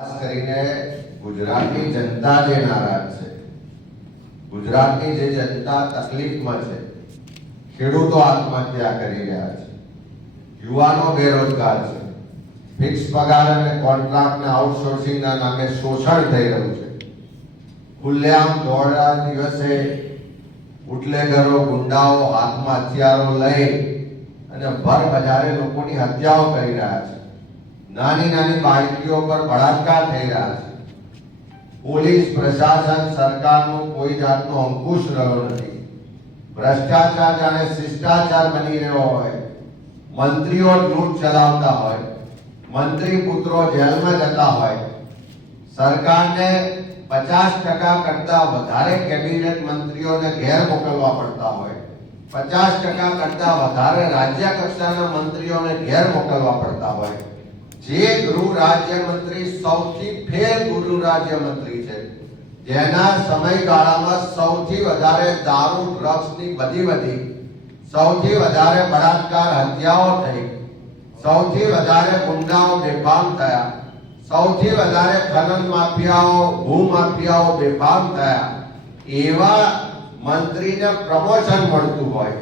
ખાસ કરીને ગુજરાતની જનતા જે નારાજ છે, ગુજરાતની જે જનતા તકલીફમાં છે, ખેડૂતો આત્મહત્યા કરી રહ્યા છે, યુવાનો બેરોજગાર છે, ફિક્સ પગાર અને કોન્ટ્રાક્ટ ને આઉટસોર્સિંગના નામે શોષણ થઈ રહ્યું છે, ખુલ્લેઆમ દોડના દિવસે બુટલેગરો, ગુંડાઓ હાથમાં હથિયારો લઈ અને ભર બજારે લોકોની હત્યાઓ કરી રહ્યા છે, નાની નાની બાળકીઓ પર બળાત્કાર થઈ રહ્યા છે, પોલીસ પ્રશાસન સરકારનું કોઈ જાતનો અંકુશ રહ્યો નથી, ભ્રષ્ટાચાર જાણે શિષ્ટાચાર બની રહ્યો હોય, મંત્રીઓ લૂંટ ચલાવતા હોય, મંત્રી પુત્રો જેલમાં જતા હોય, સરકારને 50% કરતા વધારે કેબિનેટ મંત્રીઓને ઘેર મોકલવા પડતા હોય, 50% કરતા વધારે રાજ્ય કક્ષાના મંત્રીઓને ઘેર મોકલવા પડતા હોય, જે ગૃહ રાજ્ય મંત્રી સૌથી ફેલ ગૃહ રાજ્ય મંત્રી છે, જેના સમયગાળામાં સૌથી વધારે દારૂ ડ્રગ્સની બધી વધી, સૌથી વધારે બળાત્કાર હત્યાઓ થઈ, સૌથી વધારે ગુંડાઓ બેફામ થયા, સૌથી વધારે ખનન માફિયાઓ, ભૂમાફિયાઓ બેફામ થયા, એવા મંત્રીને પ્રમોશન મળતું હોય,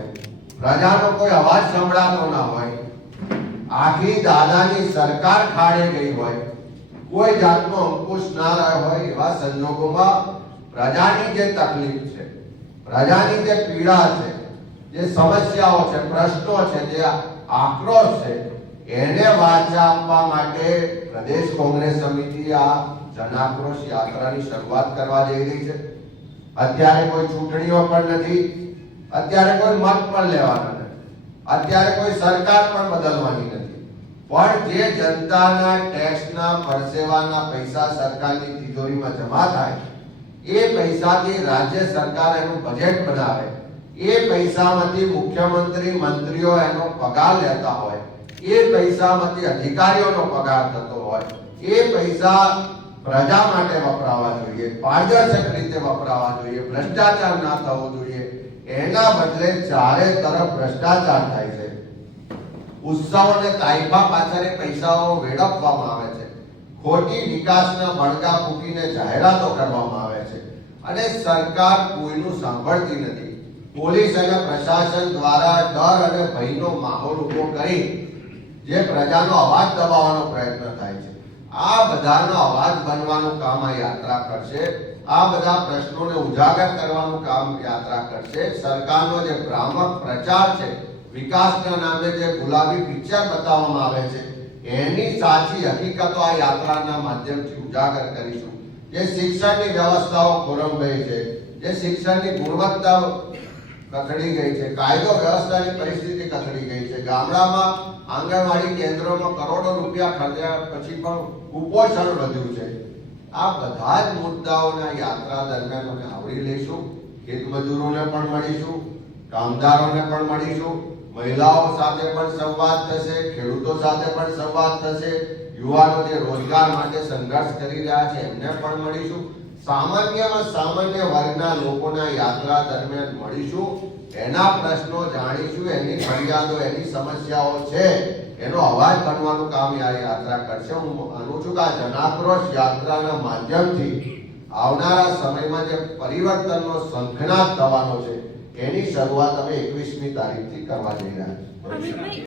પ્રજાનો કોઈ અવાજ સંભળાતો ના હોય, આખી દાદાની સરકાર ખાડે ગઈ હોય, કોઈ જાતનો અંકુશ ના રહ્યો હોય, એવા સંજોગોમાં પ્રજાની જે તકલીફ છે, પ્રજાની જે પીડા છે, જે સમસ્યાઓ છે, પ્રશ્નો છે, જે આક્રોશ છે, એને વાચા આપવા માટે પ્રદેશ કોંગ્રેસ સમિતિ આ જનાક્રોશ યાત્રાની શરૂઆત કરવા જઈ રહી છે. અત્યારે કોઈ ચૂંટણીઓ પણ નથી, અત્યારે કોઈ મત પણ લેવાના નથી, અત્યારે કોઈ સરકાર પણ બદલવાની નથી, પણ જે જનતાના ટેક્સના પરસેવાના પૈસા સરકારની તિજોરીમાં જમા થાય, એ પૈસાથી રાજ્ય સરકાર એનું બજેટ બનાવે, એ પૈસામાંથી મુખ્યમંત્રી મંત્રીઓ એનો પગાર લેતા હોય, એ પૈસામાંથી અધિકારીઓનો પગાર થતો હોય, એ પૈસા પ્રજા માટે વપરાવા જોઈએ, પારદર્શક રીતે વપરાવા જોઈએ, ભ્રષ્ટાચાર ના થવો જોઈએ. એના બદલે ચારે તરફ ભ્રષ્ટાચાર થાય છે, ઉત્સવ અને તાઇફા પાછળ પૈસાઓ વેડફવામાં આવે છે, ખોટી વિકાસના બળગા ફૂંકીને જાહેરાતો કરવામાં આવે છે, અને સરકાર કોઈનું સાંભળતી નથી. પોલીસ અને પ્રશાસન દ્વારા ડર અને ભયનો માહોલ ઉભો કરી જે પ્રજાનો અવાજ દબાવવાનો પ્રયત્ન થાય છે, આ બધાનો અવાજ બનવાનું કામ આ યાત્રા કરશે. આ બધા પ્રશ્નોને ઉજાગર કરવાનું કામ યાત્રા કરશે. સરકારનો જે ભ્રામક પ્રચાર છે, વિકાસના નામે જે ગુલાબી પિક્ચર બતાવવામાં આવે છે, એની સાચી હકીકતો આ યાત્રાના માધ્યમથી ઉજાગર કરીશું. જે શિક્ષણની વ્યવસ્થાઓ ખોરંભાઈ છે, જે શિક્ષણની ગુણવત્તા કથળી ગઈ છે, કાયદો વ્યવસ્થાની પરિસ્થિતિ કથળી ગઈ છે, ગામડામાં આંગણવાડી કેન્દ્રોમાં કરોડો રૂપિયા ખર્ચ્યા પછી પણ કુપોષણ વધ્યું છે. આ બધા જ મુદ્દાઓના યાત્રા દરમિયાન અમે આવરી લઈશું. ખેતમજૂરોને પણ મળીશું, કામદારોને પણ મળીશું, મહિલાઓ સાથે પણ સંવાદ થશે, ખેડૂતો સાથે પણ સંવાદ થશે, યુવાનો જે રોજગાર માટે સંઘર્ષ કરી રહ્યા છે એમને પણ મળીશું, સામાન્યમાં સામાન્ય વર્ગના લોકોના યાત્રા દરમિયાન મળીશું, એના પ્રશ્નો જાણીશું, એની ફરિયાદો, એની સમસ્યાઓ છે, એનો અવાજ બનવાનું કામ આ યાત્રા કરશે. હું માનું છું કે આ જનાક્રોશ યાત્રાના માધ્યમથી આવનારા સમયમાં જે પરિવર્તનનો શંખનાદ થવાનો છે, એની શરૂઆત અમે 21મી તારીખથી કરવા જઈ રહ્યા છીએ.